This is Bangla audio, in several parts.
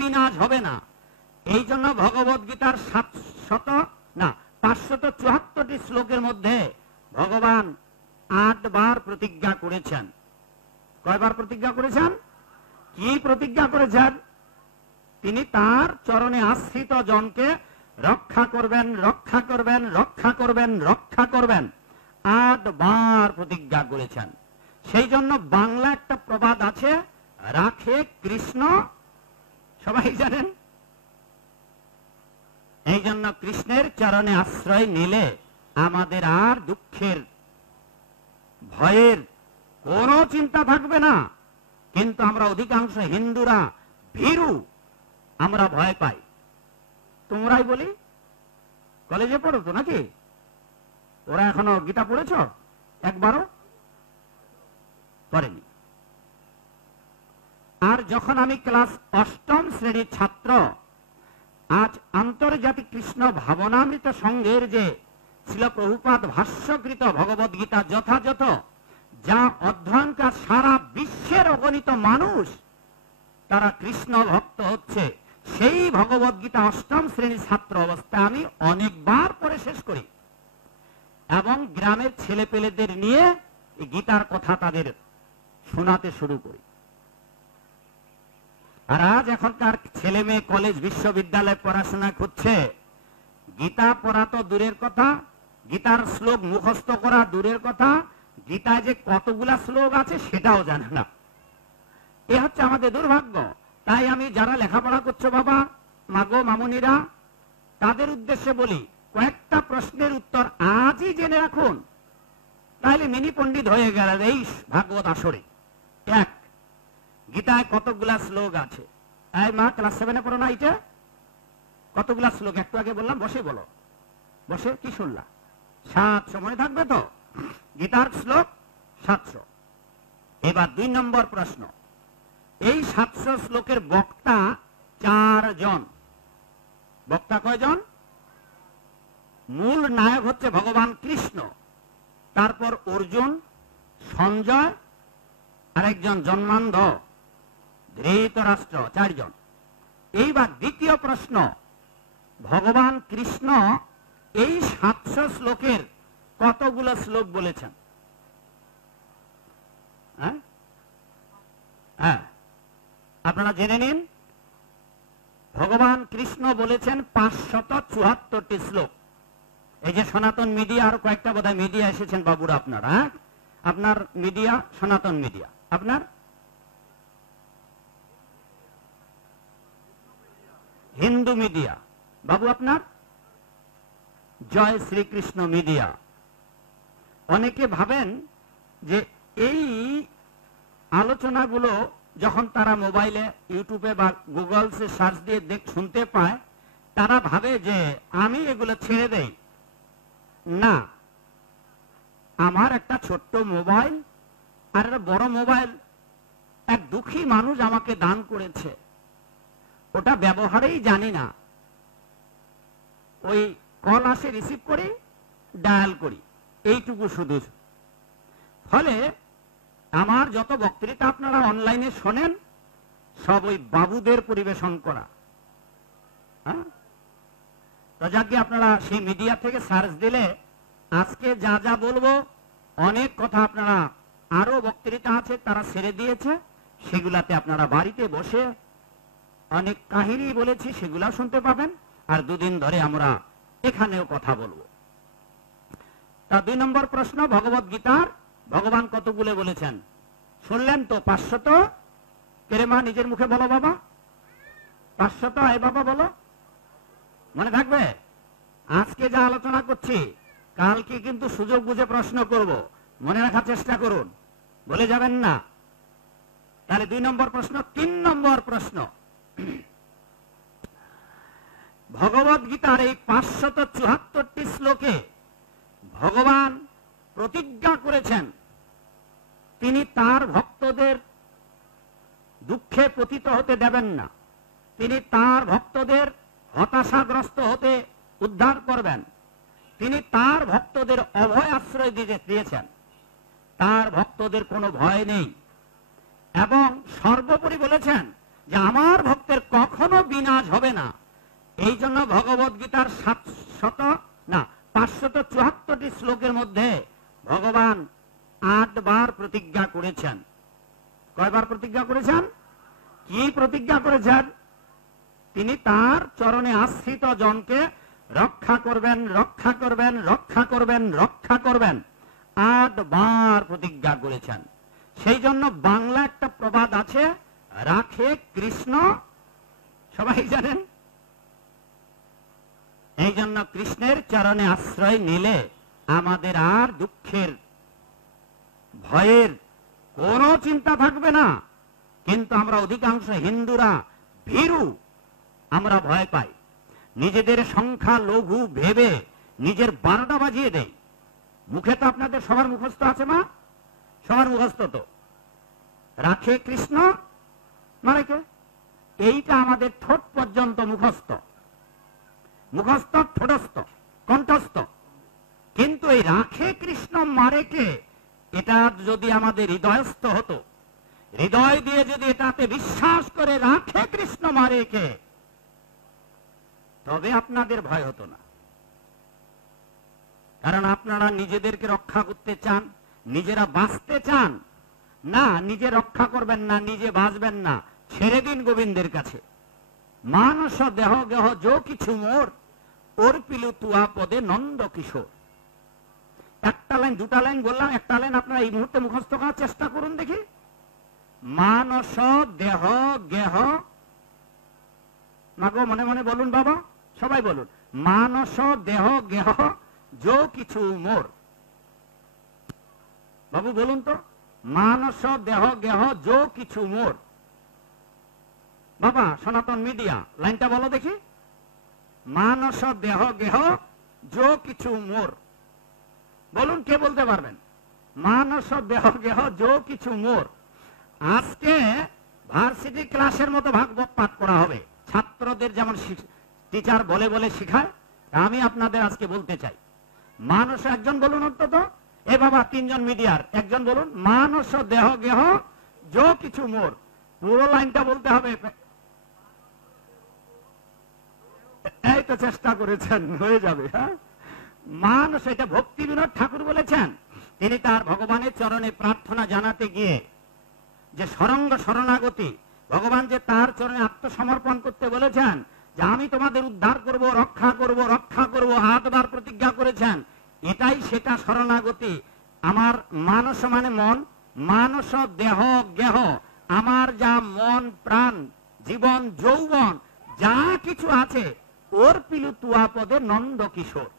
বিনাশ হবে না। এই জন্য ভগবদ গীতার 574টি শ্লোকের মধ্যে ভগবান 8 বার প্রতিজ্ঞা করেছেন। কয়বার প্রতিজ্ঞা করেছেন? কি প্রতিজ্ঞা করেছেন? তিনি তার চরণে আশ্রিত জনকে রক্ষা করবেন, রক্ষা করবেন, রক্ষা করবেন, রক্ষা করবেন, 8 বার প্রতিজ্ঞা করেছেন। সেই জন্য বাংলা একটা প্রবাদ আছে, রাখে কৃষ্ণ, সবাই জানেন। এই জন্য কৃষ্ণের চরণে আশ্রয় নিলে আমাদের আর দুঃখের, ভয়ের কোনো চিন্তা থাকবে না। কিন্তু আমরা অধিকাংশ হিন্দুরা ভীরু, আমরা ভয় পাই। তোমরাই বলি, কলেজে পড়ো তো নাকি? ওরা এখনো গীতা পড়েছ? একবারও পড়েনি। আর যখন আমি ক্লাস 8ম শ্রেণীর ছাত্র, আজ আন্তর্জাতিক কৃষ্ণ ভাবনামৃত সংঘের যে ছিল প্রভুপাদ ভাষ্যকৃত ভগবদ গীতা যথাযথ যা অধ্যয়নকার সারা বিশ্বের অগণিত মানুষ তারা কৃষ্ণ ভক্ত হচ্ছে, সেই ভগবদ গীতা 8ম শ্রেণীর ছাত্র অবস্থায় আমি অনেকবার পড়ে শেষ করি এবং গ্রামের ছেলে পেলেদের নিয়ে এই গীতার কথা তাদের শোনাতে শুরু করি। আর আজ এখনকার ছেলে মেয়ে কলেজ বিশ্ববিদ্যালয়ে পড়াশোনা করছে, গীতা পড়া তো দূরের কথা, গীতার শ্লোক মুখস্থ করা দূরের কথা, গীতায় যে কতগুলা শ্লোক আছে সেটাও জানে না। এ হচ্ছে আমাদের দুর্ভাগ্য। তাই আমি যারা লেখাপড়া করছো বাবা, মাগো, মামুনিরা, তাদের উদ্দেশ্যে বলি, কয়েকটা প্রশ্নের উত্তর আজই জেনে রাখুন, তাহলে মিনি পণ্ডিত হয়ে গেল এই ভাগবত আসরে। 1, গীতায় কতগুলা শ্লোক আছে? এই মা, ক্লাস 7-এ পড়ো না এটা? কতগুলা শ্লোক একটু আগে বললাম, বসে বলো, বসে কি শুনলা? 700 মনে থাকবে তো? গীতার শ্লোক 700। এবার 2 নম্বর প্রশ্ন, এই 700 শ্লোকের বক্তা 4 জন। বক্তা কয়জন? মূল নায়ক হচ্ছে ভগবান কৃষ্ণ, তারপর অর্জুন, সঞ্জয়, আরেকজন জন্মান্ধ, ধৃতরাষ্ট্র, 4 জন। এইবার দ্বিতীয় প্রশ্ন, ভগবান কৃষ্ণ এই 700 শ্লোকের কতগুলো শ্লোক বলেছেন? হ্যাঁ, আপনারা জেনে নিন। ভগবান কৃষ্ণ বলেছেন 574টি শ্লোক। এই যে সনাতন মিডিয়া, আর কয়েকটা বোধহয় মিডিয়া এসেছেন বাবুরা আপনারা, আপনার মিডিয়া সনাতন মিডিয়া, আপনার হিন্দু মিডিয়া, বাবু আপনার জয় শ্রীকৃষ্ণ মিডিয়া। অনেকে ভাবেন যে এই আলোচনাগুলো যখন তারা মোবাইলে, ইউটিউবে বা গুগলসে সার্চ দিয়ে শুনতে পায়, তারা ভাবে যে আমি এগুলো ছেড়ে দেই। না, আমার একটা ছোট্ট মোবাইল আর একটা বড় মোবাইল এক দুঃখী মানুষ আমাকে দান করেছে, ওটা ব্যবহারেই জানি না। ওই কল আসে, রিসিভ করি, ডায়াল করি, এইটুকু শুধু। ফলে আমার যত বক্তৃতা আপনারা অনলাইনে শোনেন, সব ওই বাবুদের পরিবেশন করা। তো যাকে আপনারা সেই মিডিয়া থেকে সার্চ দিলে আজকে যা যা বলবো, অনেক কথা আপনারা, আরো বক্তৃতা আছে তারা ছেড়ে দিয়েছে, সেগুলাতে আপনারা বাড়িতে বসে অনেক কাহিনী বলেছি, সেগুলা শুনতে পাবেন। আর 2 দিন ধরে আমরা এখানেও কথা বলবো। তা 2 নম্বর প্রশ্ন, ভগবদ গীতার ভগবান কতগুলো বলেছেন শুনলেন তো? 500। কেরে মা, নিজের মুখে বলো বাবা, 500। এই বাবা বলো, মনে থাকবে? আজকে যা আলোচনা করছি, কালকে কিন্তু সুযোগ বুঝে প্রশ্ন করব, মনে রাখার চেষ্টা করুন, বলে যাবেন না। তাহলে 2 নম্বর প্রশ্ন। 3 নম্বর প্রশ্ন, ভগবদ গীতার এই 574টি শ্লোকে ভগবান প্রতিজ্ঞা করেছেন তিনি তার ভক্তদের দুঃখে পতিত হতে দেবেন না, তিনি তার ভক্তদের হতাশাগ্রস্ত হতে উদ্ধার করবেন, তিনি তার ভক্তদের অভয় আশ্রয় দিয়েছেন, তার ভক্তদের কোনো ভয় নেই, এবং সর্বোপরি বলেছেন যে আমার ভক্তের কখনো বিনাশ হবে না। এই জন্য ভগবদ গীতার 574টি শ্লোকের মধ্যে ভগবান 8 বার প্রতিজ্ঞা করেছেন। কয়বার প্রতিজ্ঞা করেছেন? কি প্রতিজ্ঞা করেছেন? তিনি তার চরণে আশ্রিত জনকে রক্ষা করবেন, রক্ষা করবেন, রক্ষা করবেন, রক্ষা করবেন, 8 বার প্রতিজ্ঞা করেছেন। সেই জন্য বাংলা একটা প্রবাদ আছে, রাখে কৃষ্ণ, সবাই জানেন। এই জন্য কৃষ্ণের চরণে আশ্রয় নিলে আমাদের আর দুঃখের, ভয়ের কোনো চিন্তা থাকবে না। কিন্তু আমরা অধিকাংশ হিন্দুরা ভীরু, আমরা ভয় পাই, নিজেদের সংখ্যা লঘু ভেবে নিজের 12টা বাজিয়ে দেয়। মুখে তো আপনাদের সবার মুখস্থ আছে, মা, সবার মুখস্থ তো, রাখে কৃষ্ণ মানে কে? এইটা আমাদের ঠোঁট পর্যন্ত মুখস্থ, মুখস্থ, ঠোঁটস্থ, কণ্ঠস্থ। কিন্তু এই রাখে কৃষ্ণ মারে কে, এটা যদি আমাদের হৃদয়স্থ হতো, হৃদয় দিয়ে যদি এটাতে বিশ্বাস করে রাখে কৃষ্ণ মারে কে, তবে আপনাদের ভয় হতো না। কারণ আপনারা নিজেদেরকে রক্ষা করতে চান, নিজেরা বাঁচতে চান না, নিজে রক্ষা করবেন না, নিজে বাঁচবেন না, ছেড়ে দিন গোবিন্দের কাছে। মানস দেহ গেহ যো কিছু মোর, ওর পিলু তুয়া পদে নন্দ কিশোর। একটা লাইন, দুটা লাইন বললাম, একটা লাইন আপনারা এই মুহূর্তে মুখস্থ করার চেষ্টা করুন দেখি। মানস দেহ গেহ, মাগো মনে মনে বলুন বাবা, সবাই বলুন, মানস দেহ গেহ যো কিছু মোর। বাবু বলুন তো, মানস দেহ গেহ যো কিছু মোর। বাবা সনাতন মিডিয়া, লাইনটা বলো দেখি। মানস দেহ গেহ যো কিছু মোর। বলুন, কে বলতে পারবেন? মানস দেহ গেহ যো কিছু মোর। আজকে ভার্সিটি ক্লাসের মতো ভাগবত পাঠ করা হবে, ছাত্রদের যেমন টিচার বলে বলে শিখায়, আমি আপনাদের আজকে বলতে চাই। মানস, একজন বলুন অন্তত। এ বাবা, 3 জন মিডিয়ার, একজন বলুন, মানস দেহ গেহ যো কিছু মোর। পুরো লাইনটা বলতে হবে। এই তো চেষ্টা করেছেন, হয়ে যাবে। হ্যাঁ, মানস, এটা ভক্তি বিনোদ ঠাকুর বলেছেন। তিনি তার ভগবানের চরণে প্রার্থনা জানাতে গিয়ে যে সরঙ্গ শরণাগতি, ভগবান যে তার চরণে আত্মসমর্পণ করতে বলেছেন, যে আমি তোমাদের উদ্ধার করব, রক্ষা করব, রক্ষা করব, 8 বার প্রতিজ্ঞা করেছেন। এটাই সেটা শরণাগতি। আমার মানস মানে মন, মানস দেহ গেহ, আমার যা মন প্রাণ জীবন যৌবন যা কিছু আছে, ওর পিলু তুয়া পদে নন্দ কিশোর।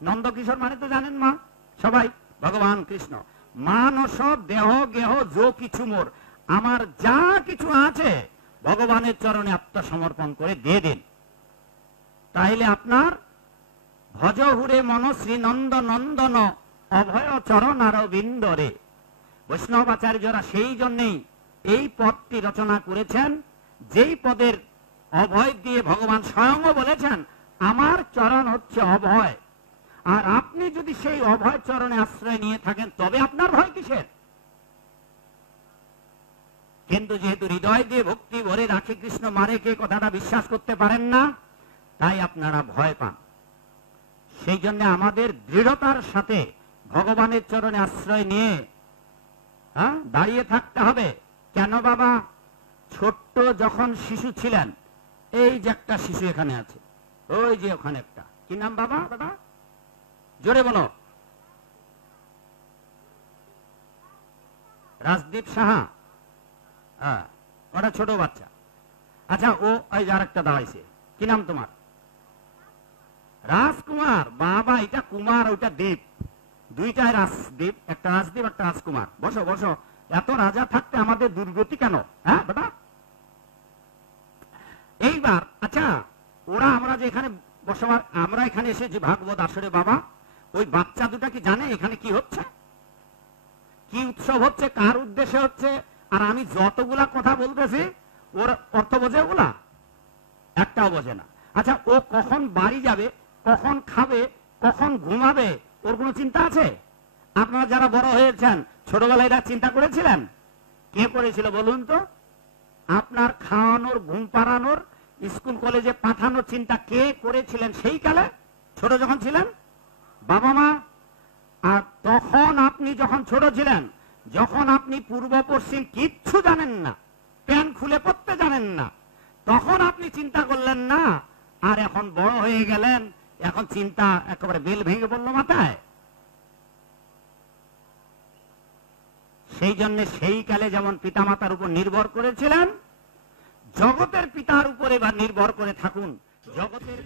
নন্দ কিশোর মানে তো জানেন মা সবাই, ভগবান কৃষ্ণ। মানস দেহ গেহ যো কিছু মোর, আমার যা কিছু আছে ভগবানের চরণে আত্মসমর্পণ করে দিয়ে দিন। তাইলে আপনার ভজ হুরে মনশ্রী নন্দ নন্দন অভয় চরণ আর বিন্দরে। বৈষ্ণব আচার্যরা সেই জন্যই এই পদটি রচনা করেছেন, যেই পদের অভয় দিয়ে ভগবান স্বয়ং বলেছেন আমার চরণ হচ্ছে অভয়। আর আপনি যদি সেই অভয় চরণে আশ্রয় নিয়ে থাকেন, তবে আপনার ভয় কিসের? কিন্তু যেহেতু হৃদয় দিয়ে ভক্তি ভরে রাখে কৃষ্ণ মারে কে কথাটা বিশ্বাস করতে পারেন না, তাই আপনারা ভয় পান। সেই জন্য আমাদের দৃঢ়তার সাথে ভগবানের চরণে আশ্রয় নিয়ে দাঁড়িয়ে থাকতে হবে। কেন বাবা? ছোট্ট যখন শিশু ছিলেন, এই যে একটা শিশু এখানে আছে, ওই যে ওখানে একটা, কি নাম বাবা? দাদা জোরে বলো। রাজদীপ সাহা, ওটা ছোট বাচ্চা। আচ্ছা, ও ওই আর একটা দাঁড়াইছে, কি নাম তোমার? রাজকুমার। বাবা, এটা কুমার, ওইটা দ্বীপ, দুইটাই রাজদীপ, একটা রাজদীপ একটা রাজকুমার। বসো বসো, এত রাজা থাকতে আমাদের দুর্গতি কেন? হ্যাঁ বেটা, এইবার আচ্ছা, ওরা আমরা যে এখানে বসবাস, আমরা এখানে এসেছি ভাগবত আসরে বাবা, ওই বাচ্চা দুটা কি জানে এখানে কি হচ্ছে, কি উৎসব হচ্ছে, কার উদ্দেশ্যে হচ্ছে? আর আমি যতগুলা কথা বলতেছি, ওর অর্থ বোঝে ওগুলা? একটাও বোঝে না। আচ্ছা, ও কখন বাড়ি যাবে, কখন খাবে, কখন ঘুমাবে, ওর কোনো চিন্তা আছে? আপনারা যারা বড় হয়েছেন, ছোটবেলায় এরা চিন্তা করেছিলেন? কে করেছিল বলুন তো? আপনার খাওয়ানোর, ঘুম পাড়ানোর স্কুল কলেজে পাঠানোর চিন্তা কে করেছিলেন সেই কালে, ছোট যখন ছিলেন? বাবা মা। আর তখন আপনি যখন ছোট ছিলেন, যখন আপনি পূর্ব পশ্চিম কিচ্ছু জানেন না, প্যান্ট খুলে পড়তে জানেন না, তখন আপনি চিন্তা করলেন না। আর এখন বড় হয়ে গেলেন, এখন চিন্তা একেবারে বেল ভেঙে পড়লো মাথায়। সেই জন্য সেই কালে যেমন পিতামাতার উপর নির্ভর করেছিলেন, জগতের পিতার উপর এবার নির্ভর করে থাকুন। জগতের